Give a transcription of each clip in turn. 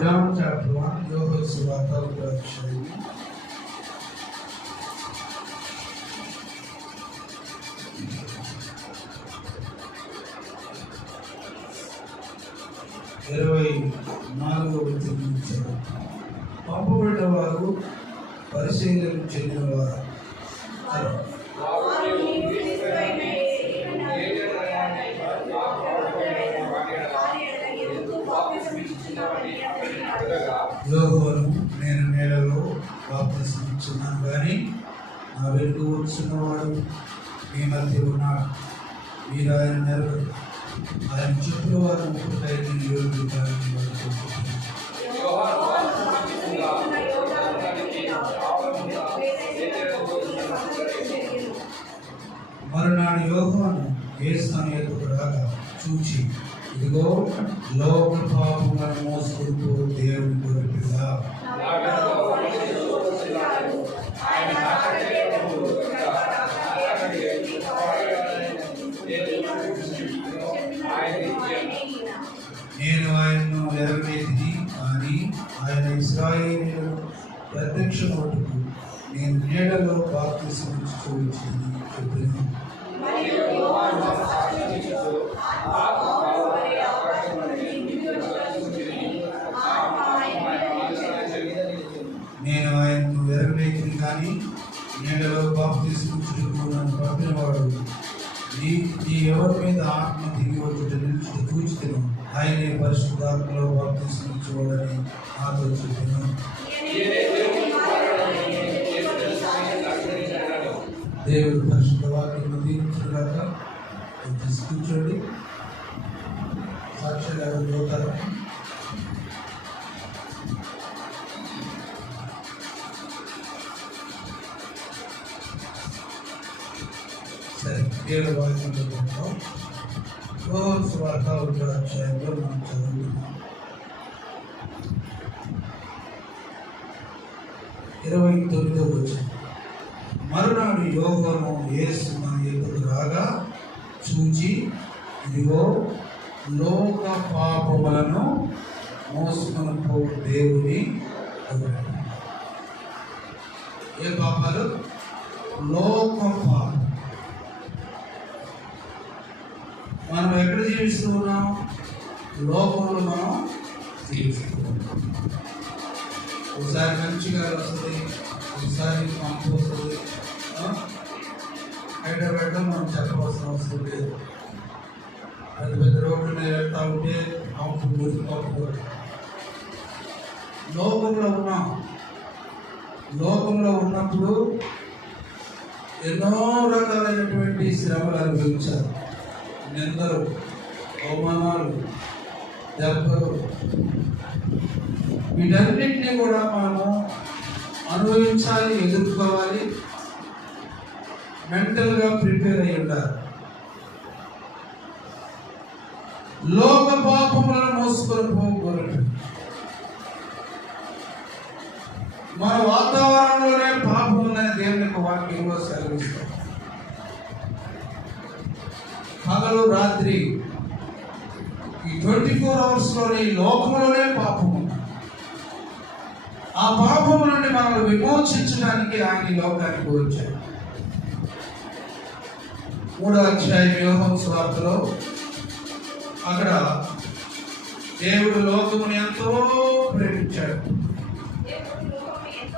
John chapter 1, యోహోను సువార్త 1వ అధ్యాయం. పంపబడిన వారు పరిశీలన చెందినవారు యోహోను, నేను నేలలో బాప్తిసం ఇచ్చున్నాను కానీ నా వెనుక వచ్చినవాడు మీ మధ్య ఉన్నాడు, మీరు ఆయన నెరవేరు, ఆయన చుట్టూ వారు మరునాడు యోహోను యేసు యొద్దకు రాగా చూచి, ఇదిగో లోక పాపములను మోసుకుంటూ దేవుని గొర్రెపిల్ల, నేను ఆయన్ను ఎరగలేదని, కానీ ఆయన ఇశ్రాయేలీయుల ప్రత్యక్షమవుటకు నేను నీడలో బాప్తిసం ఇచ్చుకోవచ్చని చెప్పాను. నేను ఆయన్ను ఎరగలేదని, కానీ నీడలో బాప్తిసం ఇచ్చుటకు నన్ను పంపినవాడు నీ ఎవరి మీద ఆత్మ దిగి వచ్చుట నిలుచుట చూచితేను ఆయనే పరిశుద్ధాత్మలో బాప్తిసం ఇచ్చేవాడని నాతో చెప్పాను. దేవుడు పరిశుద్ధ వాక్యం దీవించుగాక. కూర్చోండి. సాక్షిగా పోతారు. సరే, దేవుడు వాక్యంలో పోతాం. యోహోను సువార్త 1వ అధ్యాయంలో మనం చదువుతున్నాం. 29వ వచనం. మరునాడు యోహోను యేసు యొద్దకు రాగా చూచి, ఇదిగో లోక పాపములను మోసుకొని పోవు దేవుని గొర్రెపిల్ల. ఏ పాపాలు? లోక పాపం. మనం ఎక్కడ జీవిస్తూ ఉన్నాం? లోకంలో మనం జీవిస్తూ ఉన్నాం. ఒకసారి మంచిగా వస్తుంది, ఒకసారి పంపు వస్తుంది. హైదరాబాద్ మనం చెప్పవలసిన అవసరం లేదు. పెద్ద పెద్ద రోడ్లు మీద వెళ్తూ ఉంటే పంపు మురికిపోతుంది. లోకంలో ఉన్నాం. లోకంలో ఉన్నప్పుడు ఎన్నో రకాలైనటువంటి శ్రమలు అనుభవించారు. నిందలు, అవమానాలు, దెబ్బలు, వీటన్నిటినీ కూడా మనము అనుభవించాలి, ఎదుర్కోవాలి, మెంటల్గా ప్రిపేర్ అయ్యి ఉండాలి. లోక పాపములను మోసుకొని పోకూడదు. మన వాతావరణంలోనే పాపం ఉందని దేవుని యొక్క వాక్యంలో సెలవిస్తాం. పగలు రాత్రి ఈ 24 అవర్స్లోని లోకంలోనే పాపం ఉంది. ఆ పాపము నుండి మనల్ని విమోచించడానికి ఆయన ఈ లోకానికి వచ్చాడు. 3వ అధ్యాయం యోహోను సువార్తలో అక్కడ దేవుడు లోకమును ఎంతో ప్రేమించాడు.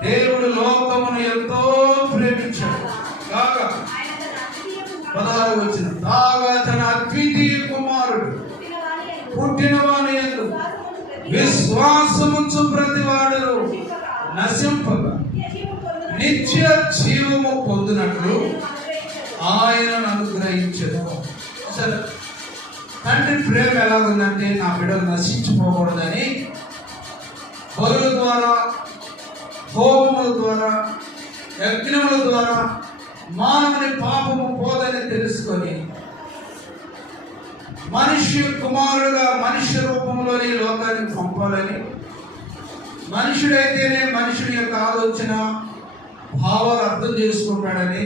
దేవుడు లోకమును ఎంతో ప్రేమించాడు కాగా 16వ వచనం, కాగా తన అద్వితీయ కుమారుడు పుట్టిన వాని యందు విశ్వాసముంచు ప్రతివాడును నశింపగా నిత్య జీవము పొందినట్లు ఆయనను అనుగ్రహించెను. సరే, తండ్రి ప్రేమ ఎలా ఉందంటే నా బిడ్డలు నశించిపోకూడదని బలుల ద్వారా, హోమముల ద్వారా, యజ్ఞముల ద్వారా మానవుని పాపము పోదని తెలుసుకొని మనిషి కుమారుడుగా మనిషి రూపంలోని లోకానికి పంపాలని, మనుషుడైతేనే మనుషుని యొక్క ఆలోచన భావాలు అర్థం చేసుకుంటాడని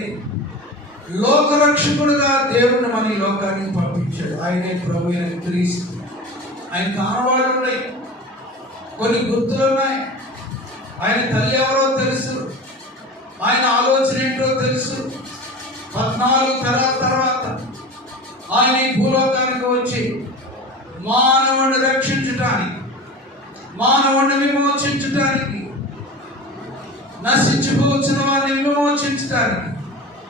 లోకరక్షకుడుగా దేవుడిని మన ఈ లోకానికి పంపించాడు. ఆయనే ప్రభు అయిన క్రీస్తు. ఆయన ఆనవాళ్ళు ఉన్నాయి. కొన్ని గుర్తులు ఉన్నాయి. ఆయన తల్లి ఎవరో తెలుసు, ఆయన ఆలోచన ఏంటో తెలుసు. 14 తరాల తర్వాత ఆయన ఈ భూలోకానికి వచ్చి మానవుడిని రక్షించటానికి, మానవుడిని విమోచించటానికి, నశించిపోవచ్చిన వారిని విమోచించటానికి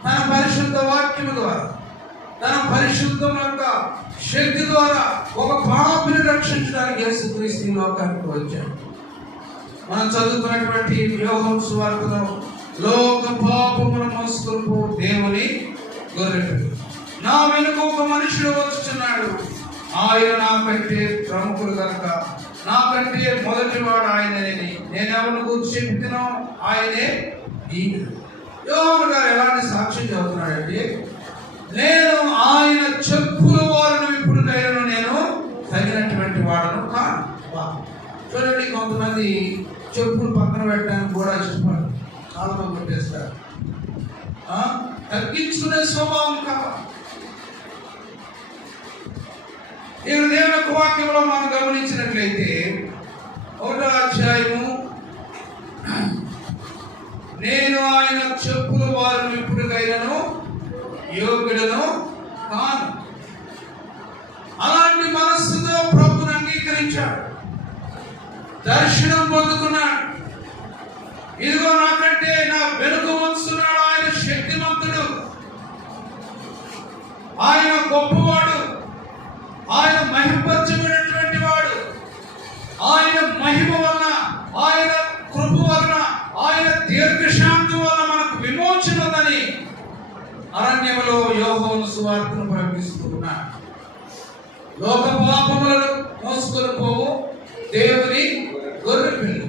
తన పరిశుద్ధ వాక్యము ద్వారా, తన పరిశుద్ధం యొక్క శక్తి ద్వారా ఒక పాపిని రక్షించడానికి యేసుక్రీస్తు ఈ లోకానికి వచ్చాడు. మనం చదువుతున్నటువంటి యోహాను సువార్తలో లోక పాపమును మోసుకొనిపో దేవుని గొర్రెపిల్ల, నా వెనుక ఒక మనుషుడు వచ్చుచున్నాడు, ఆయన నాకంటే ప్రముఖుడు కనుక నాకంటే మొదటివాడు ఆయనని నేనెవరిని గురించి చెప్తున్నా ఆయనే. యోహాను గారు ఎలాంటి సాక్ష్యం చదువుతున్నాడంటే, నేను ఆయన చెప్పుల వారిని ఇప్పుడుకైనా నేను తగినటువంటి వాడను కాను. చూడండి, కొంతమంది చెప్పులు పక్కన పెట్టడానికి కూడా చెప్పారు, కాళ్ళతో కొట్టేస్తారు. తగ్గించుకునే స్వభావం కావాలి. ఈ దేవుని యొక్క వాక్యంలో మనం గమనించినట్లయితే 1వ అధ్యాయము, నేను ఆయన చెప్పుల వారిని ఇప్పుడుకైనాను యోగ్యుడను కాను. అలాంటి మనస్సుతో ప్రభువును అంగీకరించాడు, దర్శనం పొందుకున్నాడు. ఇదిగో నాకంటే నా వెనుక వస్తున్నాడు ఆయన శక్తిమంతుడు, ఆయన గొప్పవాడు, ఆయన మహిమపరచబడినటువంటి వాడు. ఆయన మహిమ వలన, ఆయన కృప వలన, ఆయన దీర్ఘశాంతి వలన మనకు విమోచన ఉందని అరణ్యంలో యోహాను సువార్తను ప్రకటిస్తూ ఉన్నాడు. లోక పాపములను మోసుకొని పోవు దేవుని గొర్రెపిల్ల.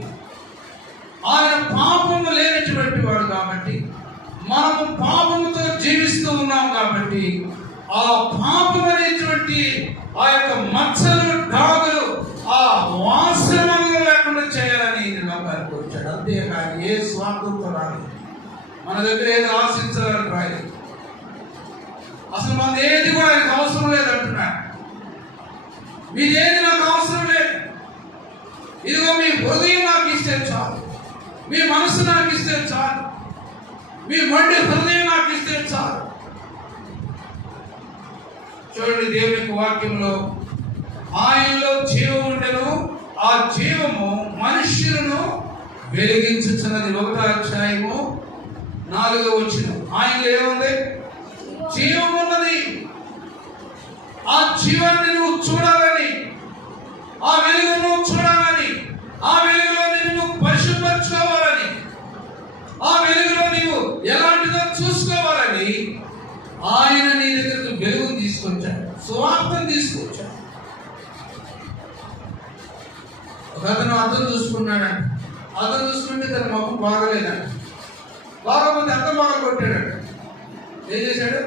ఆయన పాపము లేనటువంటి వాడు కాబట్టి, మనము పాపముతో జీవిస్తూ ఉన్నాం కాబట్టి, ఆ పాపం అనేటువంటి ఆ యొక్క మచ్చలు, డాగులు, ఆ వాసనలు లేకుండా చేయాలని లోకానికి వచ్చాడు. అంతేకాని ఏ స్వార్థంతో రాలేదు, మన దగ్గర ఏది ఆశించాలని రాలేదు. అసలు మన ఏది కూడా ఆయనకు అవసరం లేదు అంటున్నాడు. మీదేది నాకు అవసరం లేదు, ఇదిగో మీ హృదయం నాకు ఇస్తే చాలు, మీ మనసు నాకు ఇస్తే చాలు, మీ మొండి హృదయం నాకు ఇస్తే చాలు. చూడండి, దేవుని యొక్క వాక్యంలో ఆయనలో జీవం ఉండెను, ఆ జీవము మనుష్యులను వెలిగించుచున్నది. 1వ అధ్యాయము 4వ వచనం. ఆయనలో ఏముంది? జీవం ఉన్నది. ఆ జీవాన్ని నువ్వు చూడాలని, ఆ వెలుగును నువ్వు చూడాలని, ఆ వెలుగులో నువ్వు పరిశుభ్రపరచుకోవాలని, ఆ వెలుగులో నువ్వు ఎలాంటిదో చూసుకోవాలని ఆయన నీ దగ్గరకు వెలుగును తీసుకొచ్చాడు, సువార్తను తీసుకొచ్చాడు. ఒక అతను అర్థం చూసుకున్నాడంట. అర్థం చూసుకుంటే తన మొహం బాగలేదంట. బాగోపోతే అర్థం బాగా కొట్టాడంట. ఏం చేశాడు?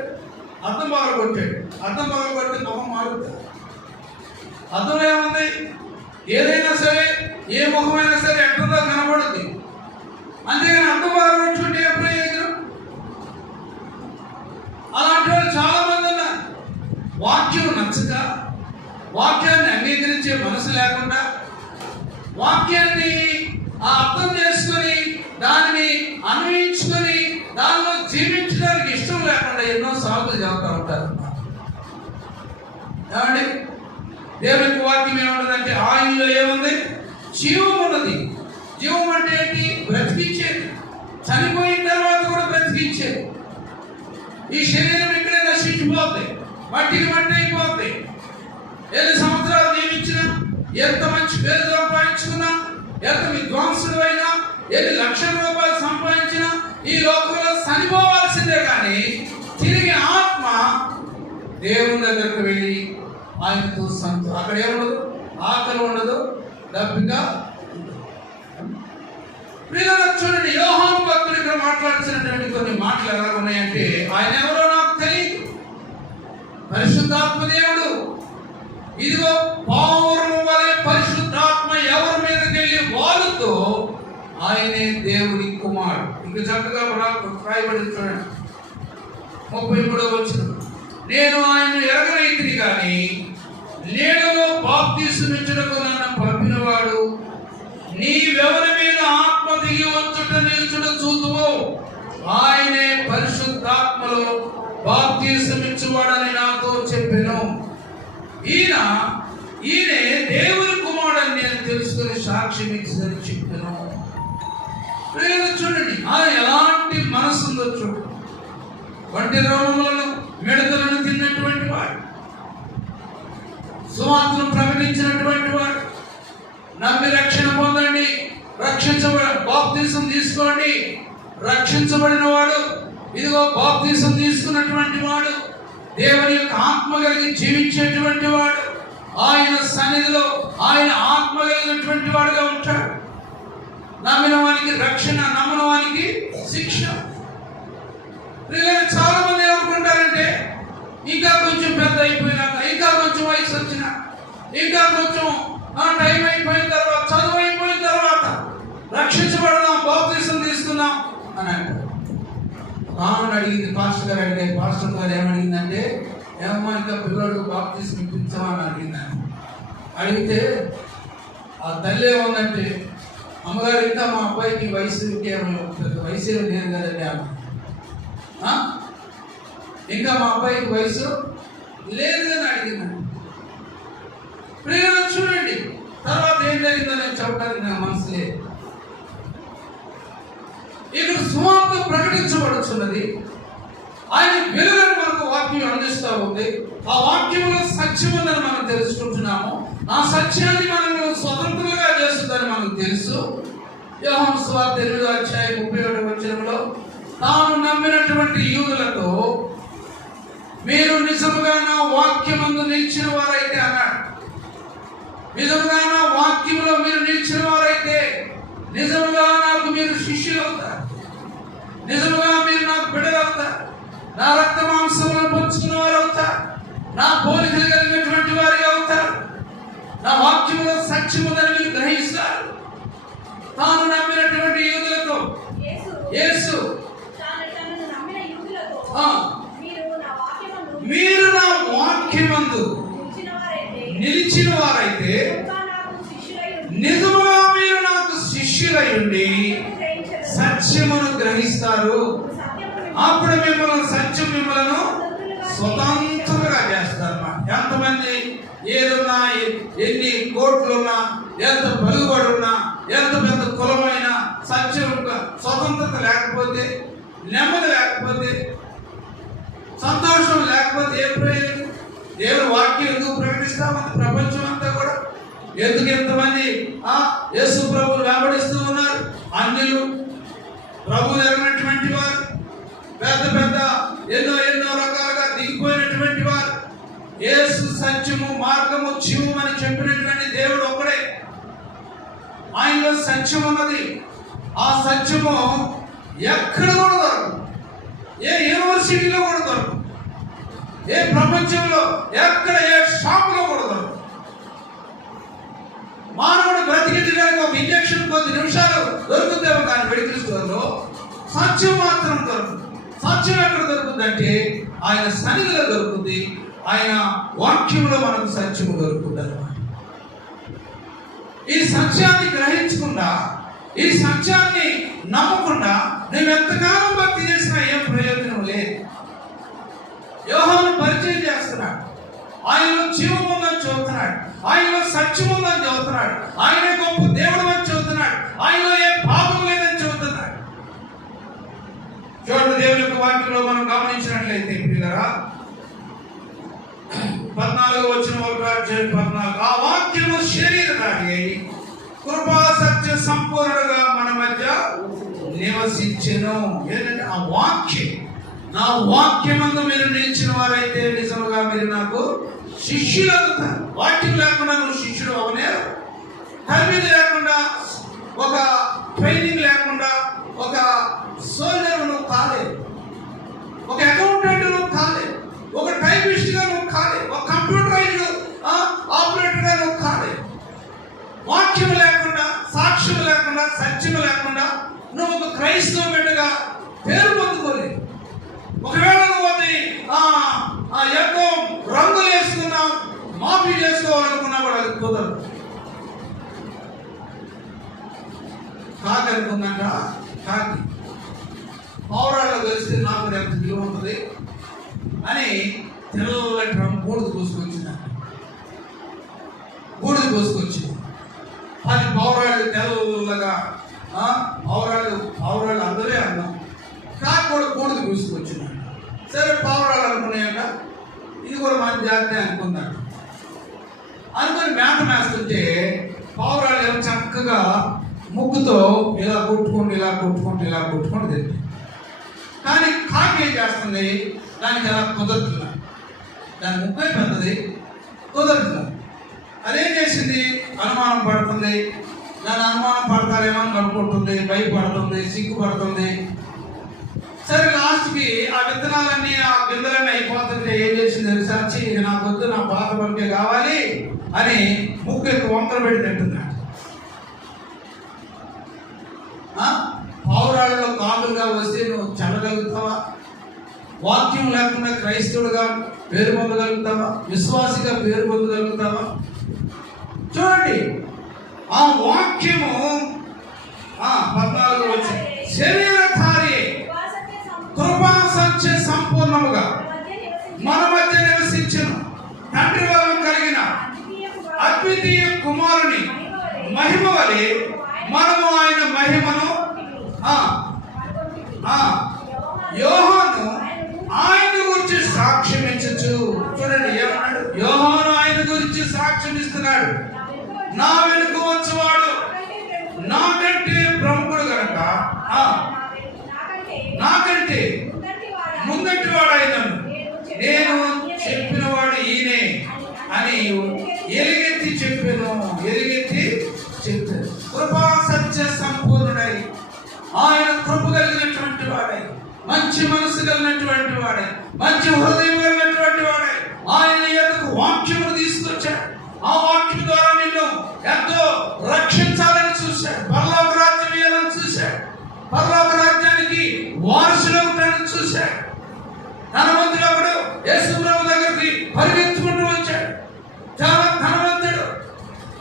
అర్థం బాగా కొట్టాడు. అర్థం బాగా కొడితే మొహం మారుతుంది. అర్థం ఏముంది? ఏదైనా సరే, ఏ ముఖమైనా సరే ఎక్కడో కనబడుతుంది. అంతేగాని అర్థం బాగా కొట్టుకుంటే ఏ ప్రయోజనం? అలాంటి వాళ్ళు చాలా మంది ఉన్నారు. వాక్యం నచ్చక, వాక్యాన్ని అంగీకరించే మనసు లేకుండా, వాక్యాన్ని అర్థం చేసుకొని దానిని అన్వయించుకొని దానిలో జీవించడానికి ఇష్టం లేకుండా ఎన్నో సాగులు చెబుతూ ఉంటారు. ఏమండి, దేవునికి వాక్యం ఏముంటుందంటే ఆయనలో ఏముంది? జీవం ఉన్నది. జీవం అంటే ఏంటి? బ్రతికించేది. చనిపోయిన తర్వాత కూడా బ్రతికించేది. ఈ శరీరం ఇక్కడే నశించిపోతాయి, మట్టికి మట్టి అయిపోతాయి. ఎన్ని సంవత్సరాలు జీవించినా, ఎంత మంచి పేరు సంపాదించుకున్నా, ఎంత విద్వాంసుడు అయినా, ఎన్ని లక్షల రూపాయలు సంపాదించినా ఈ లోకంలో చనిపోవాల్సిందే. కానీ తిరిగి ఆత్మ దేవుని దగ్గరకు వెళ్ళి ఆయనతో అక్కడ ఏముండదు, ఆకలి ఉండదు, డబ్బుగా. చూడండి, యోహాను భక్తుడు ఇక్కడ మాట్లాడుతున్నటువంటి కొన్ని మాటలు ఎలా ఉన్నాయంటే, ఆయన ఎవరో నాకు తెలియదు, పరిశుద్ధాత్మ దేవుడు. ఇదిగో పావురము వలె పరిశుద్ధాత్మ ఎవరి మీదకి వెళ్ళి వాలుతో ఆయనే దేవుని కుమారుడు. ఇంకా చక్కగా రాయబడి చూడండి, 33వ వచనం. నేను ఆయన్ను ఎరగనైతిని కానీ నీడలో బాప్తీసమిచ్చుటకు నన్ను పంపినవాడు నీవెవరి మీద ఆత్మ దిగి వచ్చుట నిలుచుట చూతువో ఆయనే పరిశుద్ధాత్మలో బాప్తిసమిచ్చువాడని నాతో చెప్పెను. ఈయనే దేవుని కుమారుడని నేను తెలుసుకుని సాక్ష్యం ఇచ్చిందని చెప్పాను. చూడండి, ఆయన ఎలాంటి మనసు ఉందో చూడండి. వంటి రోగములను మిడతలను తిన్నటువంటి వాడు, సువార్తను ప్రకటించినటువంటి వాడు, నమ్మి రక్షణ పొందండి, బాప్తిసం తీసుకోండి, రక్షించబడిన వాడు, ఇదిగో బాప్తిసం తీసుకున్నటువంటి వాడు, దేవుని యొక్క ఆత్మ కలిగి జీవించేటువంటి వాడు, ఆయన సన్నిధిలో ఆయన ఆత్మ కలిగినటువంటి వాడుగా ఉంటాడు. నమ్మిన వానికి రక్షణ, నమ్మిన వానికి శిక్ష. చాలా మంది ఏమనుకుంటారంటే ఇంకా కొంచెం పెద్ద అయిపోయినాక, ఇంకా కొంచెం వయసు వచ్చిన, ఇంకా కొంచెం టైం అయిపోయిన తర్వాత, చదువు అయిపోయిన తర్వాత రక్షించబడదాం, బాప్తిసం తీసుకుందాం అని అంటారు. రాను అడిగింది పాస్టర్ గారు, అడిగారు. పాస్టర్ గారు ఏమడిగిందంటే, ఏమమ్మా ఇంకా పిల్లడు బాప్తిసం ఇప్పించమా అని అడిగిందని. అడిగితే ఆ తల్లి ఏముందంటే, అమ్మగారు ఇంకా మా అబ్బాయికి వయసు వయసు లేదు కదండి ఆమె, ఇంకా మా అబ్బాయికి వయసు లేదు అని అడిగిందండి. ప్రియులను చూడండి, తర్వాత ఏం జరిగిందో నేను చెప్పడానికి నా మనసు లేదు. ఇక్కడ సువార్త ప్రకటించబడుతున్నది, ఆయన వెలుగును మనకు వాక్యం అందిస్తూ ఉంది. ఆ వాక్యంలో సత్యం ఉందని మనం తెలుసుకుంటున్నాము. ఆ సత్యాన్ని మనం స్వతంత్రంగా చేస్తుందని మనకు తెలుసు. యోహాను సువార్త 8:37 తాను నమ్మినటువంటి యూదులతో, మీరు నిజముగా నా వాక్యమందు నిలిచిన వారైతే అన్నాడు. నిజముగా నా వాక్యంలో మీరు నిలిచిన వారైతే నిజముగా నాకు మీరు శిష్యులు అవుతారు, నిజముగా మీరు నాకు బిడ్డలు అవుతారు, నా రక్త మాంసములను పంచుకున్న వారు అవుతారు, నా పోలికలు కలిగినటువంటి వారి అవుతారు, నా వాక్యములో సత్యముందని మీరు గ్రహిస్తారు. తాను నమ్మినటువంటి యూదులతో, యేసు మీరు నా వాక్యమందు నిలిచిన వారైతే నిజముగా మీరు నాకు శిష్యులై ఉండి సత్యమును గ్రహిస్తారు. అప్పుడు మిమ్మల్ని స్వతంత్రంగా చేస్తారు. ఎంతమంది ఏదున్నా, ఎన్ని కోట్లున్నా, ఎంత పలుకుబడి ఉన్నా, ఎంత పెద్ద కులమైనా, సత్యం స్వతంత్రత లేకపోతే, నెమ్మది లేకపోతే, సంతోషం లేకపోతే ఏ ప్రయోజనం? దేవుని వాక్యం ఎందుకు ప్రకటిస్తామని ప్రపంచం అంతా కూడా ఎందుకు ఎంతమంది యేసు ప్రభువును వెంబడిస్తూ ఉన్నారు? అన్యులు, ప్రభువులు ఎరగినటువంటి వారు, పెద్ద పెద్ద ఎన్నో రకాలుగా దిగిపోయినటువంటి వారు, యేసు సత్యము, మార్గము, జీవము అని చెప్పినటువంటి దేవుడు ఒక్కడే. ఆయనలో సత్యం ఉన్నది. ఆ సత్యము ఎక్కడ కూడా దొరకదు, ఏ యూనివర్సిటీలో కూడా దొరకదు, ఏ ప్రపంచంలో ఎక్కడ ఏ షాపులో కూడా దొరకదు. మానవుడు బ్రతికించడానికి ఒక ఇంజక్షన్ కొద్ది నిమిషాలు దొరుకుతుందేమో కానీ మెడికల్ స్టోర్లో సత్యం మాత్రం దొరుకుతుంది. సత్యం ఎక్కడ దొరుకుతుందంటే ఆయన సన్నిధిలో దొరుకుతుంది. ఆయన వాక్యంలో మనకు సత్యము దొరుకుతుంది అన్నమాట. ఈ సత్యాన్ని గ్రహించకుండా, ఈ సత్యాన్ని నమ్మకుండా నువ్వు ఎంతకాలం భక్తి చేసినా ఏం ప్రయోజనం లేదు. యోహాను పరిచయం చేస్తున్నాడు, ఆయనలో జీవం ఉందని చెబుతున్నాడు, ఆయనలో సత్యం ఉందని చెబుతున్నాడు, ఆయన గొప్ప దేవుడు అని చెబుతున్నాడు, ఆయనలో ఏ పాపం లేదని చెబుతున్నాడు. చూడండి, దేవుని యొక్క వాక్యంలో మనం గమనించినట్లయితే పిల్లరా, 14 ఆ వాక్యము శరీరధారి అయి కృపా సత్య సంపూర్ణుడుగా మన మధ్య నివసించెను. ఏంటంటే ఆ వాక్యం, నా వాక్యమందు మీరు నిలిచిన వారైతే నిజముగా మీరు నాకు శిష్యులు అవుతారు. వాక్యం లేకుండా నువ్వు శిష్యుడు అవనేరు. తరబిది లేకుండా, ఒక ట్రైనింగ్ లేకుండా ఒక సోల్జర్ నువ్వు కాలేదు, ఒక అకౌంటెంట్ నువ్వు కాలేదు, ఒక టైపిస్ట్గా నువ్వు కాలేదు, ఒక కంప్యూటరైజ్డ్ ఆపరేటర్గా నువ్వు కాలేదు. వాక్యం లేకుండా, సాక్ష్యం లేకుండా, సత్యం లేకుండా నువ్వు ఒక క్రైస్తవ బిడ్డగా పేరు పొందుకోలేదు. ఒకవేళ నువ్వు ఎంతో రంగులు వేసుకున్నావు, మాఫీ చేసుకోవాలనుకున్నా కూడా అది కుదరదు. కాకి అనుకుందంట, కాకి పౌరాల్లో కలిస్తే నాకు ఎంత విలువ ఉంటుంది అని తెల్లటి బూడిద పోసుకొచ్చిందంట. బూడిద పోసుకొచ్చింది. 10 పౌరాళ్ళు తెల్లగా, పౌరాళ్ళు అందరే అన్నాం. కాకి కూడా బూడిద పోసుకొచ్చిందంట. సరే పౌరాలు అనుకున్నాయంట, ఇది కూడా మన జాగ్రత్త అనుకుందంట. అనుకుని మేత మేస్తుంటే పౌరాలు ఏమో చక్కగా ముగ్గుతో ఇలా కొట్టుకుంటూ తింటాయి. కానీ కాకి ఏం చేస్తుంది, దానికి అలా కుదరట్లా. దాని ముగ్గు పెద్దది, కుదరట్లా. అదేం చేసింది, అనుమానం పడుతుంది. దాని అనుమానం పడతారేమో అని అనుకుంటుంది, భయపడుతుంది, సిగ్గుపడుతుంది. సరే లాస్ట్కి ఆ విత్తనాలన్నీ, ఆ గింజలన్నీ అయిపోతుంటే ఏం చేసింది తెలుసా, నాకు వద్దు, నా పాత పనికే కావాలి అని ముగ్గు ఎక్కువ వంకలు పెట్టి తింటున్నాడు. పౌరాళ్ళలో కాకులుగా వస్తే నువ్వు చల్లగలుగుతావా? వాక్యం లేకుండా క్రైస్తవుడుగా పేరు పొందగలుగుతావా? విశ్వాసిగా పేరు పొందగలుగుతావా? చూడండి, ఆ వాక్యము 14 వచ్చి శరీరధారి కృపా సత్య సంపూర్ణముగా మన మధ్య నివసించును, తండ్రి వలన కలిగిన అద్వితీయ కుమారుని మహిమ వలె మనము ఆయన మహిమను యోహాను ఆయన గురించి సాక్ష్యం ఇచ్చచ్చు. చూడండి ఏమన్నాడు, యోహాను ఆయన గురించి సాక్ష్యం ఇస్తున్నాడు. నా వెనుక వచ్చేవాడు నాకంటే ప్రముఖుడు కనుక నాకంటే ముందటి వాడు అయినను, నేను చెప్పిన వాడు ఈయనే అని ఎలుగెత్తి చెప్పాను. కృపా సత్య సంపూర్ణుడై, ఆయన కృప కలిగినటువంటి వాడై, మంచి మనసు కలిగినటువంటి వాడై, మంచి హృదయం కలిగినటువంటి వాడై ఆయన ఎదుగు వాక్యమును తీసుకొచ్చాడు. ఆ వాక్యం ద్వారా నిన్ను ఎంతో రక్షించాలని చూశాడు. పరలోక రాజ్యం ఇవ్వాలని చూశాడు. పరలోక రాజ్యానికి వారసులు ఉంటాడని చూశాడు. ధనవంతుడు యేసుప్రభు దగ్గరికి పరిగెత్తుకుంటూ వచ్చాడు. చాలా ధనవంతుడు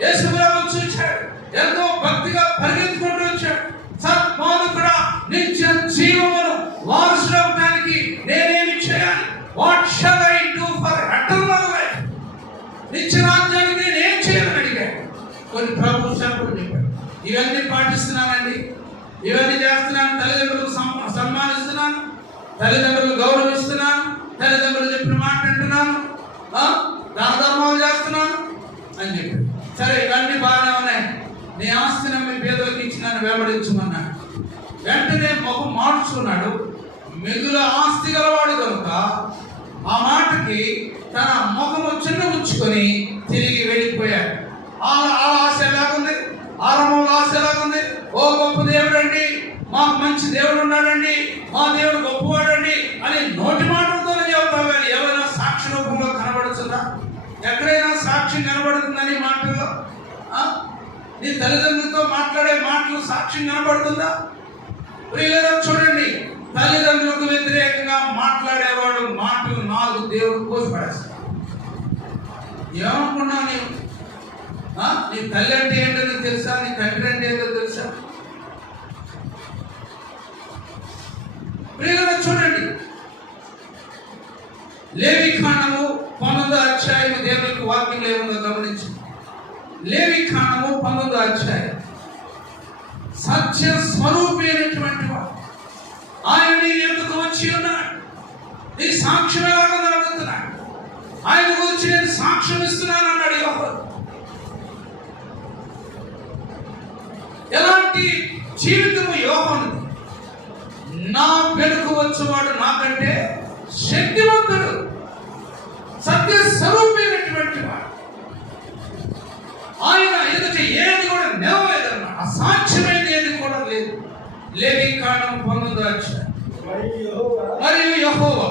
యేసుప్రభు చూశాడు, ఎంతో భక్తిగా పరిగెత్తుకుంటూ వచ్చాడు. సత్మానుకుడా, నిత్య జీవమును వారసులవడానికి నేనేమి చేయాలి? What shall I do for eternal life? నిత్య రాజ్యానికి నేనేం చేయాలని అడిగాడు. కొన్ని ప్రభు శాపలు చెప్పాడు. ఇవన్నీ పాటిస్తున్నానండి, ఇవన్నీ చేస్తున్నాను, తల్లిదండ్రులకు సన్మానిస్తున్నాను, తల్లిదండ్రులు గౌరవిస్తున్నాను, తల్లిదండ్రులు చెప్పిన మాట వింటున్నాను, దాన ధర్మాలు చేస్తున్నాను అని చెప్పాడు. సరే ఇవన్నీ బాగానే ఉన్నాయి, నీ ఆస్తి నమ్మి పేదలకు ఇచ్చి నన్ను వెంబడించమన్నాడు. వెంటనే ముఖం మార్చుకున్నాడు. మిగుల ఆస్తి గలవాడు కనుక ఆ మాటకి తన ముఖము చిన్నగుచ్చుకొని తిరిగి వెళ్ళిపోయాడు. ఆ ఆశ ఎలాగుంది, ఆరంభంలో ఆశ ఎలాగుంది, ఓ గొప్ప దేవుడు అండి, మాకు మంచి దేవుడు ఉన్నాడండి, మా దేవుడు గొప్పవాడండి అని నోటి మాటలతోనే చెబుతావు. కానీ ఎవరైనా సాక్షి రూపంలో కనబడుతుందా? ఎక్కడైనా సాక్షి కనబడుతుందని మాటల్లో? నీ తల్లిదండ్రులతో మాట్లాడే మాటలు సాక్ష్యం కనబడుతుందా? ప్రియులారా చూడండి, తల్లిదండ్రులకు వ్యతిరేకంగా మాట్లాడేవాడు మాటలు 4 దేవుడు కోసిపడేస్తాడు. ఏమనుకున్నావు నీవు? నీ తల్లి అంటే ఏంటో నీకు తెలుసా? నీ తండ్రి అంటే ఏంటో తెలుసా? ప్రియులారా చూడండి, లేవికాండము 19వ అధ్యాయం దేవునికి వాక్యంలో ఏముందో గమనించి. లేవికాండము 19వ అధ్యాయం, సత్య స్వరూపి అయినటువంటి వాడు ఆయన నీ ఎందుకు వచ్చి ఉన్నాడు, నీ సాక్ష్యం ఎలాగో అడుగుతున్నాడు. ఆయన గురించి నేను సాక్ష్యం ఇస్తున్నాను అన్నాడు యోహాను. ఎలాంటి జీవితము యోహాను? నా వెనుక వచ్చేవాడు నాకంటే శక్తివంతుడు, సత్య స్వరూపమైనటువంటి వాడు. ఆయన ఎదుట ఏది కూడా నిలవలేదన్న, అసాధ్యమైనది ఏది కూడా లేదు. లేవికాండం 19వ అధ్యాయం. మరియు యెహోవా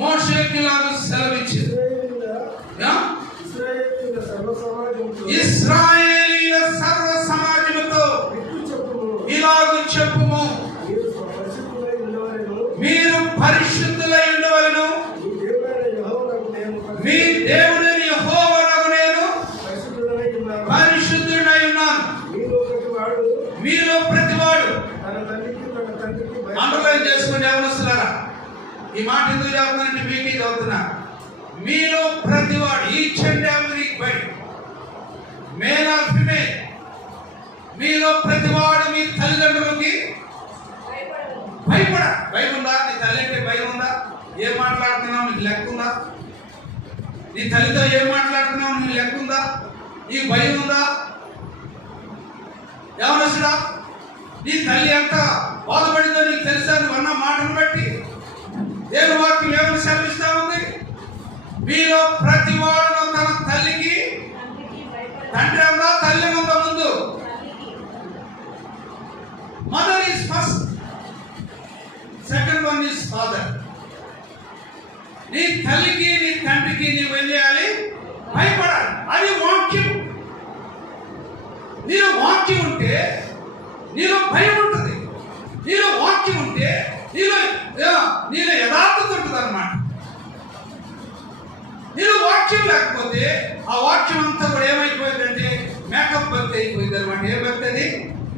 మోషేకి ఇలాగ సెలవిచ్చాడు, ఇశ్రాయేలీయుల సర్వ సమాజముతో ఇలాగ చెప్పుము, మీరు పరిశుద్ధులై ఉండవలెను, మీ దేవుడైన యెహోవాకు నేను పరిశుద్ధుడై ఉన్నాను. ఈ మాట ఎందుకు చెప్తున్నానంటే మీకే చదువుతున్నా. మీలో ప్రతివాడు, ఈచ్ అండ్ ఎవ్రీ బడి, మేల్ ఆర్ ఫిమేల్, మీలో ప్రతివాడు మీ తల్లిదండ్రులకి భయపడ. భయం ఉందా? నీ తల్లి అంటే భయం ఉందా? ఏం మాట్లాడుతున్నావు నీకు లెక్క ఉందా? నీ తల్లితో ఏం మాట్లాడుతున్నావు నీకు లెక్క ఉందా? ఈ భయం ఉందా? ఎవరొస్తుడా? నీ తల్లి ఎంత బాధపడిందో నీకు తెలుసా? నువ్వు అన్న మాటను బట్టి దేవుని వాక్యం ఏమని సెలవిస్తా ఉంది? మీలో ప్రతి వాడు తన తల్లికి, తండ్రి ఉందా తల్లి ఉందా? ముందు mother is first, second one is father. నీ తల్లికి నీ తండ్రికి నీవు ఏం చేయాలి? భయపడాలి. అది వాక్యం. నీలో వాక్యం ఉంటే నీలో భయం ఉంటుంది. నీలో వాక్యం ఉంటే నీలో యథార్థత ఉంటుంది అన్నమాట. నీలో వాక్యం లేకపోతే ఆ వాక్యం అంతా కూడా ఏమైపోయిందంటే మేకప్ భక్తి అయిపోయింది అనమాట. ఏ భక్తి అది?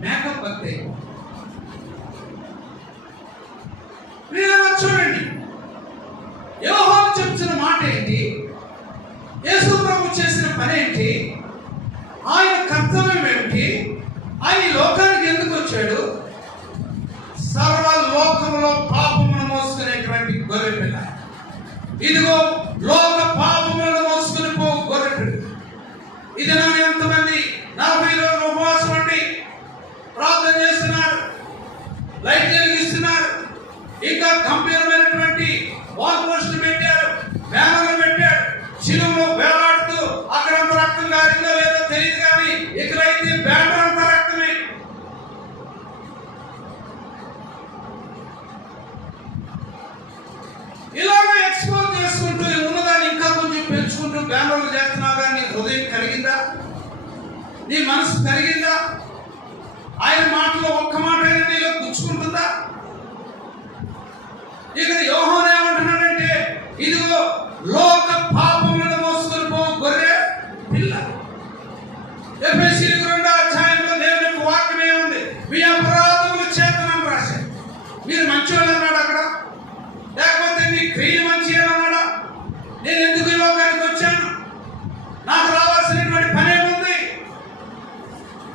మేకప్ భక్తి అయిపోయింది. చూడండి, యెహోవా చెప్తున్న మాట ఏంటి? యేసు ప్రభు చేసిన పని ఏంటి? ఆయన కర్తవ్యం ఏమిటి? ఆయన ఈ లోకానికి ఎందుకు వచ్చాడు? సర్వలోకంలో పాపమును మోసుకునేటువంటి గొర్రె పిల్ల. ఇదిగో లోక పాపములను మోసుకుని పో గొర్రె పిల్ల. ఇది నా ఎంతమంది 40 రోజులు ఉపవాసం ఉండి ప్రార్థన చేస్తున్నారు, లైట్ వెలిగిస్తున్నారు, ఇంకా గంభీరమైనటువంటి వాల్ పోస్టులు పెట్టారు, బ్యానర్లు పెట్టారు, శిలువలో వేలాడుతూ అక్కడంత రక్తం కారిందో లేదో తెలియదు కానీ ఇక్కడైతే బ్యానర్ అంత రక్తమే. ఇలాగ ఎక్స్పోజ్ చేసుకుంటూ ఉన్నదాన్ని ఇంకా కొంచెం పెంచుకుంటూ బ్యానర్లు చేస్తున్నావు కానీ నీ హృదయం కలిగిందా? నీ మనసు కలిగిందా? ఆయన మాటలో ఒక్క మాట అయినా నీలో గుచ్చుకుంటుందా? ఇక్కడ యోహాను ఏమంటున్నాడంటే ఇదిగో లోక పాపములను మోసుకొని పో గొర్రె పిల్ల. ఎఫెసీయులకు 2వ అధ్యాయంలో దేవుని యొక్క వాక్యం ఏముంది? మీ అపరాధముల చేతనని రాశారు. మీరు మంచివాళ్ళు అన్నాడు అక్కడ, లేకపోతే మీ క్రియలు మంచి అన్నాడా? నేను ఎందుకు ఈ లోకానికి వచ్చాను? నాకు రావాల్సినటువంటి పని ఏముంది?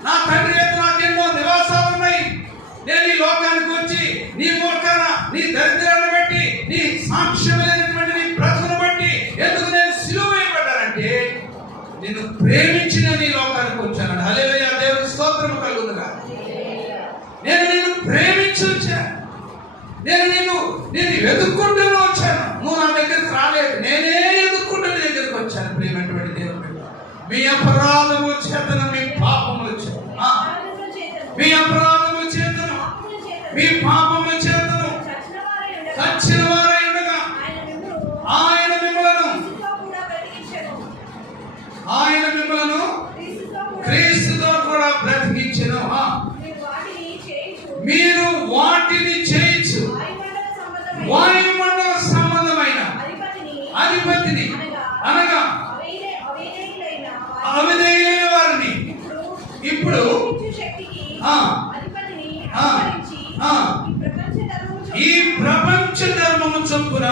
నా తండ్రి యొక్క నాకెన్నో నివాసాలు ఉన్నాయి. నేను ఈ లోకానికి వచ్చి నీ మూర్ఖన, నీ దరిద్రాన్ని బట్టి, నీ సాక్ష్యమైనటువంటి నీ బ్రతుకును బట్టి ఎందుకు నేను సిలువ వేయబడ్డానంటే నిన్ను ప్రేమించిన నీ లోకానికి వచ్చాను. హల్లెలూయా, దేవుని స్తోత్రం కలుగునుగా. నేను నిన్ను ప్రేమించి వచ్చాను. నేను వెతుక్కుంటూనే వచ్చాను. నువ్వు నా దగ్గరికి రాలేదు, నేనే ఎదుక్కుంటూ నీ దగ్గరికి వచ్చాను. ప్రేమైనటువంటి దేవుని బిడ్డ, మీ అపరాధముల చేతన, మీ పాపముల చేతన, మీ అపరాధముల చేతన, మీ పాపముల చేతను చచ్చిన వారై ఉండగా ఆయన మిమ్మలను క్రీస్తుతో కూడా బ్రతికించెను. మీరు వాటిని చేయించు వాయుమండల సంబంధమైన అధిపతిని అనగా అవిధేయులైన వారిని ఇప్పుడు ఈ ప్రపంచ ధర్మము చొప్పున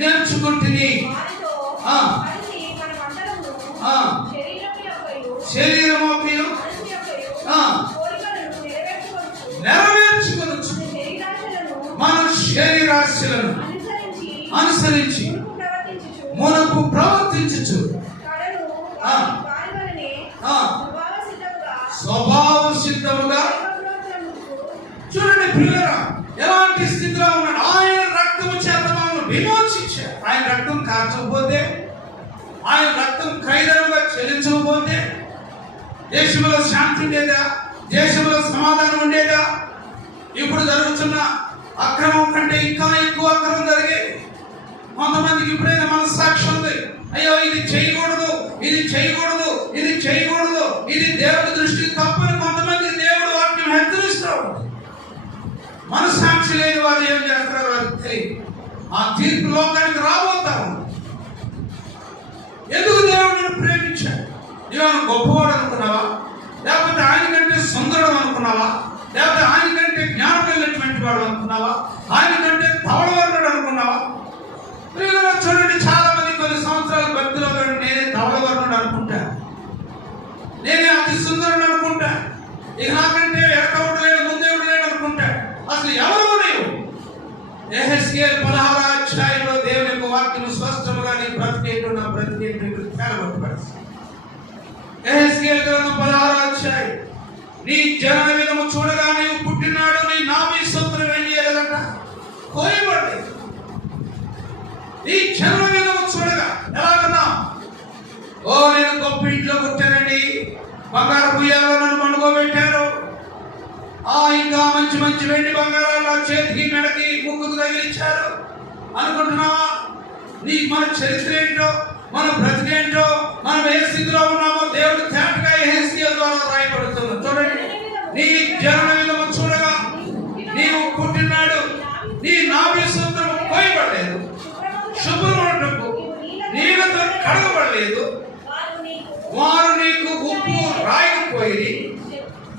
నేర్చుకుంటుంది. శరీరము నెరవేర్చుకొనొచ్చు మన శరీరాశలను అనుసరించి మనకు ప్రవర్తించు స్వభావ సిద్ధముగా. చూడండి ప్రియులారా, ఎలాంటి స్థితిలో ఉన్నాడు? ఆయన రక్తము చేత మనల్ని విమోచించారు. ఆయన రక్తం కార్చకపోతే, ఆయన రక్తం ఖైదనంగా చెల్లించకపోతే దేశంలో శాంతి ఉండేదా? దేశంలో సమాధానం ఉండేదా? ఇప్పుడు జరుగుతున్న అక్రమం కంటే ఇంకా ఎక్కువ అక్రమం జరిగేది. కొంతమందికి ఇప్పుడైనా మనస్సాక్షి ఉంది, అయ్యో ఇది చేయకూడదు, ఇది చేయకూడదు, ఇది చేయకూడదు, ఇది దేవుడి దృష్టికి తప్పని కొంతమంది దేవుడు వాక్యం హెచ్చరిస్తాడు. మనస్సాక్షి లేని వారు ఏం చేస్తారు? ఆ తీర్పు లోకానికి రాబోతారు. ఎందుకు దేవుడిని ప్రేమించాడు? ఇవాళ గొప్పవాడు అనుకున్నావా? లేకపోతే ఆయన కంటే సుందరుడు అనుకున్నావా? లేకపోతే ఆయన కంటే జ్ఞానం కలిగినటువంటి వాడు అనుకున్నావా? ఆయన కంటే తవడవర్ణుడు సుందరుడు అనుకుంటా, ఇక నాకంటే ఎక్కడు లేడు ముందేవుడు లేడు అనుకుంటా. అసలు ఎవరు నీవు? యెహెజ్కేలు 16వ అధ్యాయంలో దేవుని యొక్క వాక్యం స్పష్టంగా నీ బ్రతికేంటో నా బ్రతికేంటో తేలబట్టబడింది. యెహెజ్కేలు గ్రంథం 16వ అధ్యాయం, నీ జనన విధము చూడగా నీవు పుట్టినాడు, నీ నామీ సొత్తులు వెండి ఎరగట కోయబడ్డాయి. నీ జనన విధము చూడగా ఎలాగన్నా, ఓ నేను గొప్ప ఇంట్లో పుట్టానండి, బంగారు ఉయ్యాలలో నన్ను పండుకోబెట్టారు, ఇంకా మంచి మంచి వెండి బంగారాల చేతికి మెడకి ముగ్గుకు తగిలించారు అనుకుంటున్నావా? మన చరిత్ర ఏంటో, మన బ్రతికేంటో, మనం ఏ స్థితిలో ఉన్నామో దేవుడు తేటగా యెహెజ్కేలు ద్వారా రాయబడుతుంది. చూడండి, నీ జనన విధము చూడగా నీవు పుట్టినాడు, నీ నాభి సూత్రము కోయబడలేదు, శుభ్రమునకు నీళ్ళతో కడగబడలేదు, వారు నీకు ఉప్పు రాయకపోయి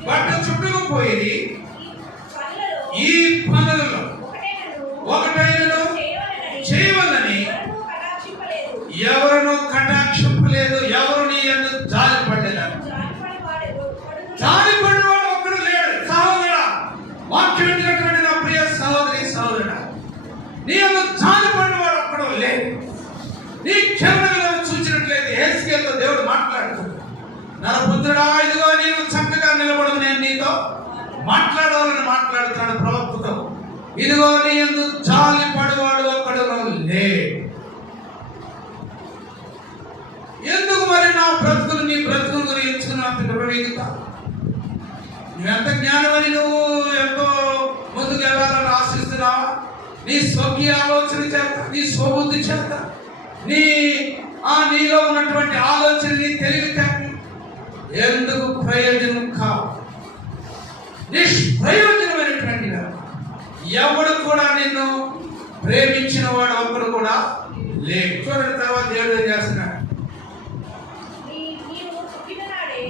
బట్ట చుట్టుకుపోయి, ఈ పనులలో ఒకటైనను చేయవలని ఎవరును కటాక్షింపలేదు. ఎవరు నీ యందు జాలిపడలేదు. జాలిపడినవాడు ఒక్కడు లేడు. సహోదరా, వాక్యం వింటున్నటువంటి నా ప్రియ సహోదరి సహోదరుడా, నీ యందు జాలిపడినవాడు ఒక్కడు లేడు. నీ క్షేమం చూసినట్లయితే యెహెజ్కేలుతో దేవుడు మాట్లాడుతున్నాడు. నరపుత్రుడా, ఇదిగో నీవు చక్కగా నిలబడు, నేను నీతో మాట్లాడాలని మాట్లాడుతున్నాడు ప్రవక్తతో. ఇదిగో నీ యందు జాలి పడివాడు ఒక్కడు లేడు. ఎందుకు మరి నా బ్రతుకులు నీ బ్రతుకుల గురించి వివరించుతా? నువ్వెంత జ్ఞానమని నువ్వు ఎంతో ముందుకు వెళ్ళాలని ఆశిస్తున్నావా? నీ స్వకీయ ఆలోచన చేత, నీ స్వబుద్ధి చేత, నీలో ఉన్నటువంటి ఆలోచన, నీ తెలివితేటలు ఎందుకు ప్రయోజనం కావు? నిష్ప్రయోజనమైనటువంటి ఎవడు కూడా నిన్ను ప్రేమించిన వాడు ఒక్కడు కూడా లేడు. చూడండి, తర్వాత దేవుడు ఏం చేస్తున్నాడు?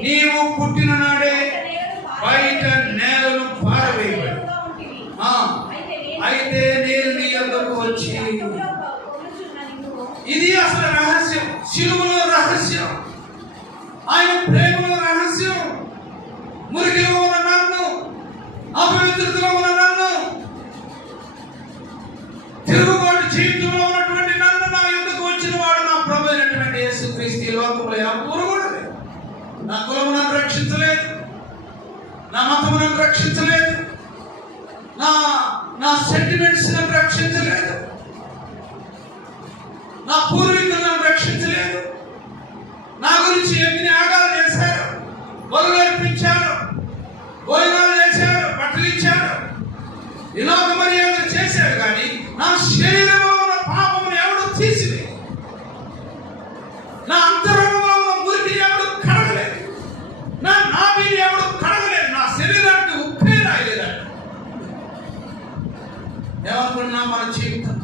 నీవు పుట్టిన నాడే బయట నేలను పారవేయబడి, అయితే నేను నీ యొద్దకు వచ్చి, ఇది అసలు రహస్యం, శిలువలో రహస్యం, ఆయన ప్రేమలో రహస్యం. మురికిలో ఉన్న నన్ను, అపవిత్రతలో ఉన్న నన్ను, తిరుగుబాటు జీవితంలో ఉన్నటువంటి నన్ను నా యొద్దకు వచ్చిన వాడు నా ప్రభు అయినటువంటి యేసుక్రీస్తు. ఈ లోకంలో ఎవరు కూడా లేదు. నా కులము నన్ను రక్షించలేదు, నా మతము నన్ను రక్షించలేదు, నా సెంటిమెంట్స్ నన్ను రక్షించలేదు, నా పూర్వీకులు నన్ను రక్షించలేదు. నా గురించి ఎన్ని యాగాలు చేశారు, బలులు అర్పించారు, భోజనాలు చేశారు, బట్టలు ఇచ్చారు, ఇలాగ మర్యాదలు చేశారు. కానీ నా శరీరంలో ఉన్న పాపమును ఎవడు తీసిలేదు, నా అంతరంగంలో ఉన్న మురికి ఎవడు కడగలేదు, నా నాభిని ఎవడు కడగలేదు, నా శరీరానికి ఉప్పే రాయలేదంట. ఏమనుకున్నా మన జీవితం?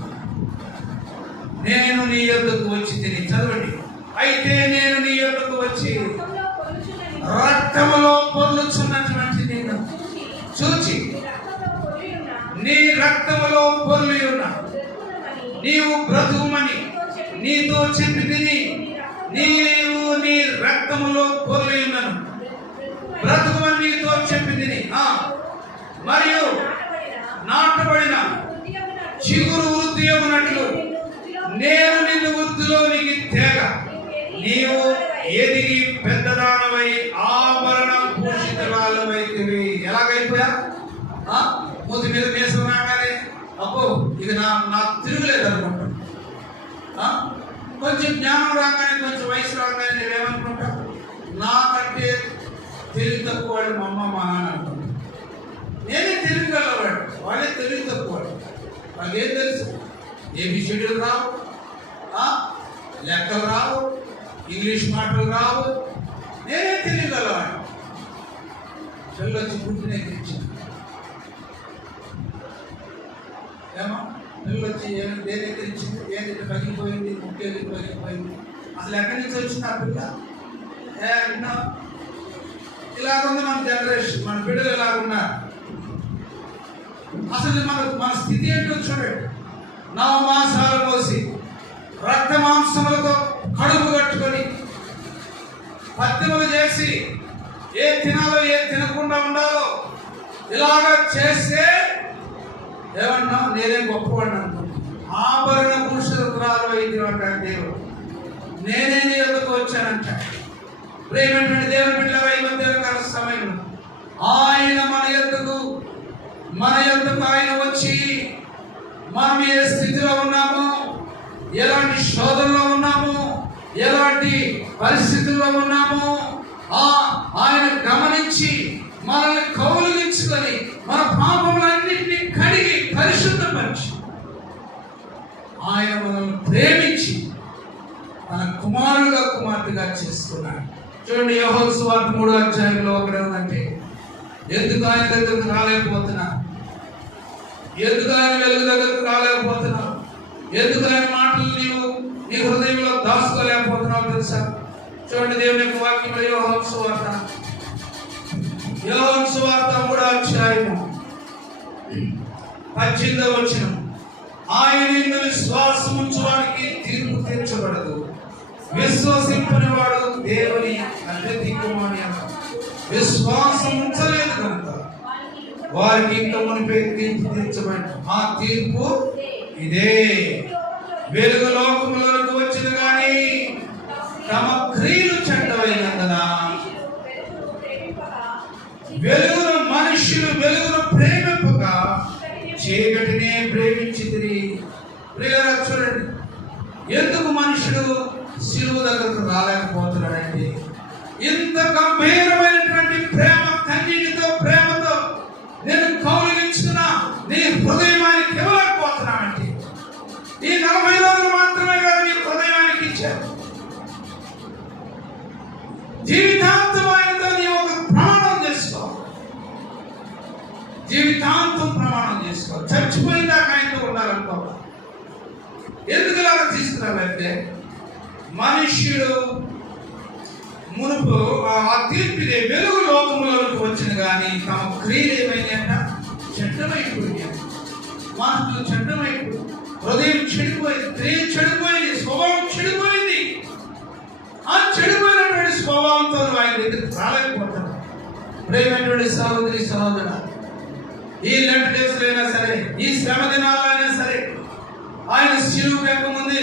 నేను నీ యొద్దకు వచ్చి తిని, చదవండి, అయితే నేను నీ యొద్దకు వచ్చి రక్తములో పొర్లుచున్నటువంటి నిన్ను చూచి, నీ రక్తములో పొర్లి ఉన్నా నీవు బ్రతుకుమని నీతో చెప్పి తిని, నీవు నీ రక్తములో పొర్లి ఉన్నాను బ్రతుకుమని నీతో చెప్పి తిని, మరియు నాటబడిన చిగురు వృద్ధి అగునట్లు నేను నిన్ను వృద్ధిలోనికి తేగ, నీవు ఎదిగి పెద్దదానమై ఆభరణ భూషితురాలమైతివి. ఎలాగైపోయా? మూతి మీద మేసం రాగానే అబ్బో ఇది నా తిరుగులేదు అనుకుంటా. కొంచెం జ్ఞానం రాగానే, కొంచెం వయసు రాగానే నేనేమనుకుంటా, నాకంటే తెలివి తక్కువ వాడు మా అమ్మ మా నాన్న అనుకుంటా. నేనే తెలివి గలవాడు, వాళ్ళే తెలివి తక్కువ వాడు. వాళ్ళకేం తెలుసు? ఏబిసిడీలు రావు, లెక్కలు రావు, ఇంగ్లీష్ మాటలు రావు, నేనే తెలియగలవాడు. పిల్లొచ్చి పుట్టినే తెచ్చాను. ఏమో పిల్లొచ్చి దేని తెచ్చింది, ఏది పగిలిపోయింది, ముక్కేది పగిలిపోయింది, అసలు ఎక్కడి నుంచి వచ్చింది ఆ పిల్ల? ఇలాగుంది మన జనరేషన్, మన బిడ్డలు ఇలాగున్నారు. అసలు మన స్థితి ఏంటో చూడండి. 9 మాసాలు మోసి రక్త మాంసములతో కడుపు కట్టుకొని పత్యములు చేసి ఏ తినాలో ఏ తినకుండా ఉండాలో ఇలాగా చేస్తే ఏమన్నా నేనే గొప్పవాడిని అనుకుంటున్నాను. ఆభరణ భూషితురాలు అయింది అంటాడు దేవుడు. నేనే నీ యొద్దకు వచ్చానంట. ప్రేమటువంటి దేవుని బిడ్డలారా, ఈ మధ్యాహ్నకాల సమయంలో ఆయన మన యొద్దకు ఆయన వచ్చి మనం ఏ స్థితిలో ఉన్నాము, ఎలాంటి శోధనలో ఉన్నాము, ఎలాంటి పరిస్థితుల్లో ఉన్నాము ఆయన గమనించి మనల్ని కౌగిలించుకొని మన పాపములన్నింటినీ కడిగి పరిశుద్ధపరిచి ఆయన మనల్ని ప్రేమించి మన కుమారుడుగా కుమార్తెగా చేసుకున్నాడు. చూడండి, యోహాను సువార్త 3వ అధ్యాయంలో ఒకటి ఉందంటే, ఎందుకు ఆయన దగ్గరకు రాలేకపోతున్నా, ఎందుకు ఆయన వెలుగు దగ్గరకు రాలేకపోతున్నావు, ఎందుకు ఆయన మాటలు నీవు నీ హృదయంలో దాచుకోలేకపోతున్నావు తెలుసా? చూడండి, దేవుని యొక్క వాక్యంలో యోహాను సువార్త 3వ అధ్యాయము 18వ వచనం, ఆయన యందు విశ్వాసం ఉంచువానికి తీర్పు తీర్చబడదు, విశ్వసింపని వాడు దేవుని అంటే దిక్కుమాని అన్నాడు. విశ్వాసం ఉంచలేదు కనుక వారికి ఇంకా మునిపే తీర్పు తీర్చబడి, ఆ తీర్పు ఇదే, వెలుగు లోకములకు వచ్చింది కానీ తమ క్రియలు చెడ్డవైనందున మనుషులు వెలుగును ప్రేమింపక చీకటినే ప్రేమించితిరి. ప్రియులారా, చూడండి, ఎందుకు మనుషుడు శిలువ దగ్గరకు రాలేకపోతున్నాడంటే, ఇంత గంభీరమైనటువంటి ప్రేమ, కన్నీటితో ప్రేమతో నేను కౌగిలించుకున్నా నీ హృదయానికి ఇవ్వలేకపోతున్నానంటే, ఈ 40 రోజులు మాత్రమే కాదు నీ హృదయానికి ఇచ్చారు. జీవితాంతం ఆయనతో నీ ఒక ప్రమాణం చేసుకో, జీవితాంతం ప్రమాణం చేసుకో, చచ్చిపోయిందాక ఆయనతో ఉండాలనుకో. ఎందుకు ఇలా తీసుకురాలంటే, మనుష్యుడు మునుపు ఆ తీర్పిదే వెలుగు లోకంలోకి వచ్చిన కానీ తమ క్రియలు ఏమైనాయంట చెడ్డమైపోయింది. మనసులు చెడ్డమైపోయింది, హృదయం చెడిపోయింది, క్రియ చెడిపోయింది, స్వభావం చెడిపోయింది. ఆ చెడిపోయినటువంటి స్వభావంతో ఆయన దగ్గరికి రాలేకపోతాడు. ప్రేమైనటువంటి సహోదరి సహోదర, ఈ లెంట్ డేస్ అయినా సరే, ఈ శ్రమ దినాలైనా సరే, ఆయన శిలువ ఎక్కముందు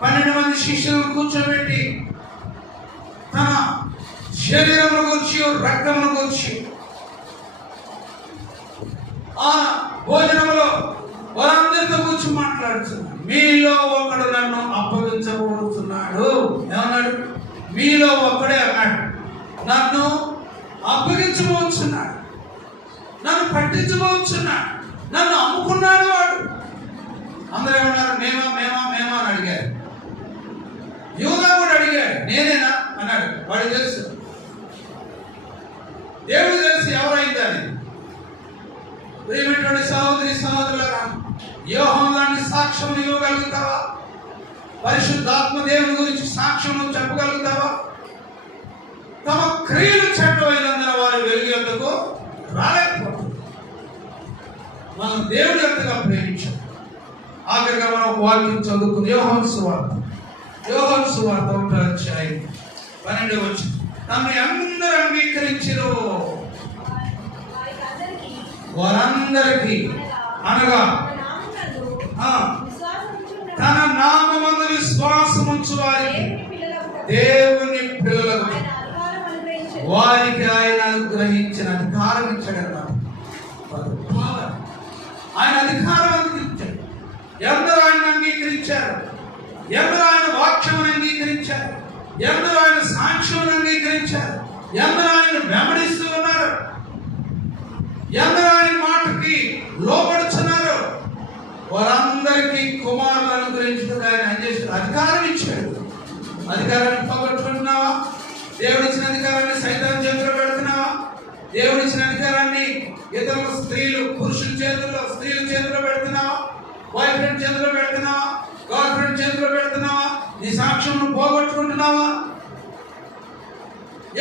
12 మంది శిష్యులను కూర్చోబెట్టి తన శరీరమును గురించి, రక్తమును గురించి ఆ భోజనంలో వారందరితో కూర్చొని మాట్లాడుతున్నాడు. మీలో ఒకడు నన్ను అప్పగించబోతున్నాడు. ఏమన్నాడు? మీలో ఒకడే అన్నాడు, నన్ను అప్పగించబోతున్నాడు, నన్ను పట్టించబోతున్నాడు, నన్ను అమ్ముకున్నాడు వాడు. అందరూ ఏమన్నారు? మేమా మేమా మేమా అని అడిగారు. యూదా కూడా అడిగాడు, నేనేనా అన్నాడు. వాడు తెలుసు, దేవుడు తెలుసు ఎవరైందని. ప్రియమైనటువంటి సహోదరి సహోదరులారా, యోహాను లాంటి సాక్ష్యం ఇవ్వగలుగుతావా? పరిశుద్ధాత్మ దేవుని గురించి సాక్ష్యం చెప్పగలుగుతావా? తమ క్రియలు చెడ్డమైనందున వారి వెలుగు యొద్దకు రాలేకపోతుంది. మనం దేవుడి ఎంతగా ప్రేమించాం. ఆఖరిగా మనం ఒక వాక్యం చదువుకుని యోహాను సువార్త 1వ అధ్యాయం 12వ వచనం, తమని అందరూ అంగీకరించిరు, వారందరికీ అనగా తన నామమందు విశ్వాసముంచు వారికి దేవుని పిల్లలకు వారికి ఆయన అనుగ్రహించిన అధికారం ఇచ్చాడన్నారు. ఆయన అధికారం అందించాడు. ఎందరూ ఆయన అంగీకరించారు, ఎందరూ ఆయన వాక్యమును అంగీకరించారు, ఎందరూ ఆయన సాక్ష్యమును అంగీకరించారు, ఎందరూ ఆయన వెంబడిస్తూ ఉన్నారు, ఎందరూ ఆయన మాటకి లోబడుతున్నారు, వారందరికీ కుమారులను అనుగ్రహించడానికి ఆయన చేసిన అధికారం ఇచ్చాడు. అధికారాన్ని పోగొట్టుకుంటున్నావా? దేవుడిచ్చిన అధికారాన్ని సైతాన్ చేతిలో పెడుతున్నావా? దేవుడిచ్చిన అధికారాన్ని ఇతరుల స్త్రీలు, పురుషుల చేతుల్లో, స్త్రీల చేతిలో పెడుతున్నావా? బాయ్ ఫ్రెండ్ చేతిలో పెడుతున్నావా? గర్ల్ ఫ్రెండ్ చేతిలో పెడుతున్నావా? నీ సాక్ష్యం పోగొట్టుకుంటున్నావా?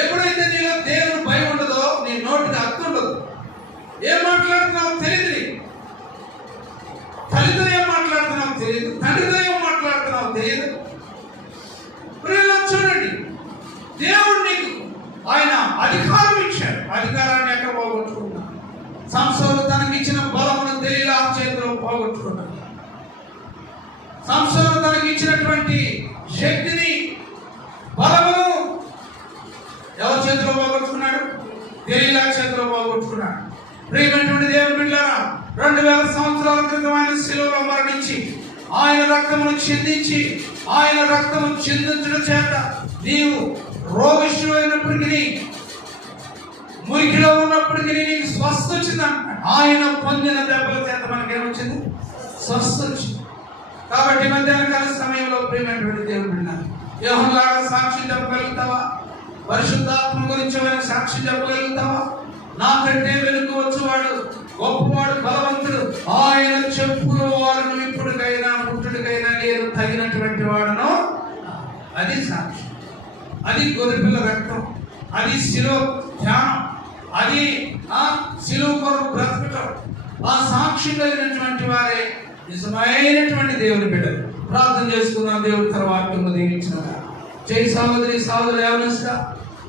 ఎప్పుడైతే నీలో దేవుని భయం ఉండదో నీ నోటికి హక్కు ఉండదు. ఏం మాట్లాడుతున్నావు తెలియదు, తల్లితో ఏం మాట్లాడుతున్నావు తెలియదు, తండ్రితో ఏం మాట్లాడుతున్నావు తెలియదు. చూడండి, దేవుడు నీకు ఆయన అధికారం ఇచ్చారు. అధికారాన్ని ఎక్కడ పోగొట్టుకున్నాడు? సంసోను తనకి ఇచ్చిన బలమును దెలీలా చేతిలో పోగొట్టుకున్నాడు. సంసోను తనకి ఇచ్చినటువంటి శక్తిని, బలమును ఎవరి చేతిలో పోగొట్టుకున్నాడు? దెలీలా చేతిలో పోగొట్టుకున్నాడు. ప్రియమైనటువంటి దేవుని బిడ్డలారా, 2000 సంవత్సరాల క్రితం ఆయన శిలువలో మరణించి ఆయన రక్తమును చిందించి, ఆయన రక్తము చిందించడం చేత నీవు రోగిష్ఠుడు అయినప్పటికీ, మురికిలో ఉన్నప్పటికీ నీకు స్వస్థ వచ్చిందంట. ఆయన పొందిన దెబ్బల చేత మనకేమొచ్చింది? స్వస్థ వచ్చింది. కాబట్టి మధ్యాహ్న కాల సమయంలో ప్రియమైనటువంటి దేవుని బిడ్డలారా, యోహానులాగా సాక్షి చెప్పగలుగుతావా? పరిశుద్ధాత్మ గురించి సాక్షి చెప్పగలుగుతావా? నాకంటే వెలుగు వచ్చేవాడు గొప్పవాడు, బలవంతుడు, ఆయన చెప్పుల వాడును ఇప్పుడుకైనా పుట్టుడికైనా నేను తగినటువంటి వాడును. అది సాక్షి, అది గొర్రెపిల్ల రక్తం, అది శిలువ ధ్యానం, అది శిలువ కొరకు బ్రతకటం. ఆ సాక్షి కలిగినటువంటి వారే నిజమైనటువంటి దేవుని బిడ్డలు. ప్రార్థన చేసుకున్నాం. దేవుడి తర్వాత దీవించిన చేయి సహోదరి సహోదరు ఎవరిస్తా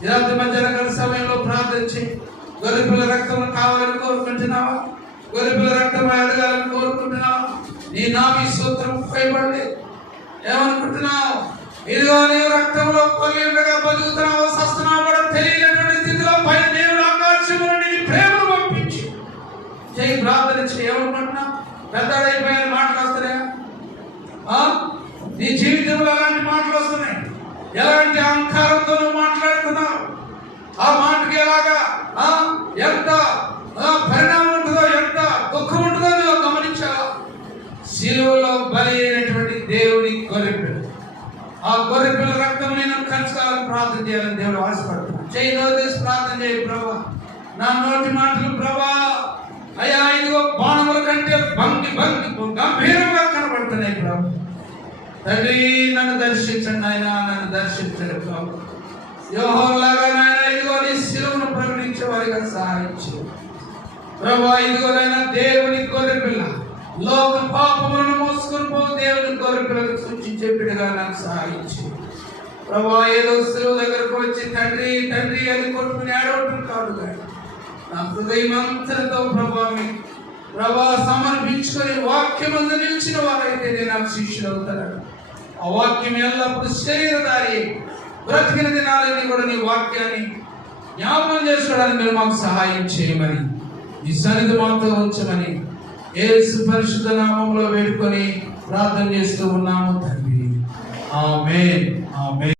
ఇలాంటి మధ్యాహ్న సమయంలో ప్రార్థన చేయి. గొర్రెపిల్ల రక్తం కావాలని కోరుకుంటున్నావా? గొర్రెపిల్ల రక్తం అడగాలని కోరుకుంటున్నావా? నీ నాభి సూత్రం ఉపయోగపడలేదు. ఏమనుకుంటున్నావు? ఇదిగో నీవు రక్తంలో కొల్లి ఉండగా బతుకుతున్నావో సస్తున్నావో కూడా తెలియనటువంటి స్థితిలో పైన దేవుడు ఆకాశంలో నీ ప్రేమను పంపించి చేయి ప్రార్థన చేయి. ఏమనుకుంటున్నావు? పెద్దడైపోయిన మాటలు వస్తున్నాయా? నీ జీవితంలో అలాంటి మాటలు వస్తున్నాయి. ఎలాంటి అహంకారంతో మాట్లాడుతున్నావు? ఆ మాటకి ఎలాగా ఎంత పరిణామం ఉంటుందో, ఎంత దుఃఖం ఉంటుందో నువ్వు గమనించావా? శిలువలో బలి అయినటువంటి దేవుడి గొర్రెపిల్ల, ఆ గొర్రెపిల్ల రక్తం నేను కలుసుకోవాలని ప్రార్థన చేయాలని దేవుడు ఆశపడుతున్నాను. చేసి ప్రార్థన చేయి. ప్రభా, నా నోటి మాటలు ప్రభా అయ్యా ఇదిగో బాణముల కంటే భంగి గంభీరంగా కనబడుతున్నాయి ప్రభు. తండ్రి నన్ను దర్శించండి ఆయన, నన్ను దర్శించండి ప్రభు. యోహానులాగా నాయన ఇదిగో నీ శిలువను ప్రకటించే వారిగా సహాయించు ప్రభా. ఇదిగోనైనా దేవుని గొర్రెపిల్ల, లోక పాపములను మోసుకొని పో దేవుని గొర్రెపిల్లకు సూచించే బిడ్డగా నాకు సహాయించు ప్రభా. ఏదో శిలువ దగ్గరకు వచ్చి తండ్రి తండ్రి అని కొట్టుకుని ఏడవటం కాదు కానీ నా హృదయం అంతటితో ప్రభా సమర్పించుకొని వాక్యమందు నిలిచిన వారైతే నేను నాకు శిష్యుడు అవుతాను. ఆ వాక్యం ఎల్లప్పుడు శరీరధారి బ్రతికిన దినాలన్నీ కూడా నీ వాక్యాన్ని జ్ఞాపకం చేసుకోవడానికి మీరు మాకు సహాయం చేయమని, ఈ సన్నిధి మాతో ఉంచమని యేసు పరిశుద్ధ నామములో వేడుకొని ప్రార్థన చేస్తూ ఉన్నాము తండ్రి. ఆమేన్. ఆమేన్.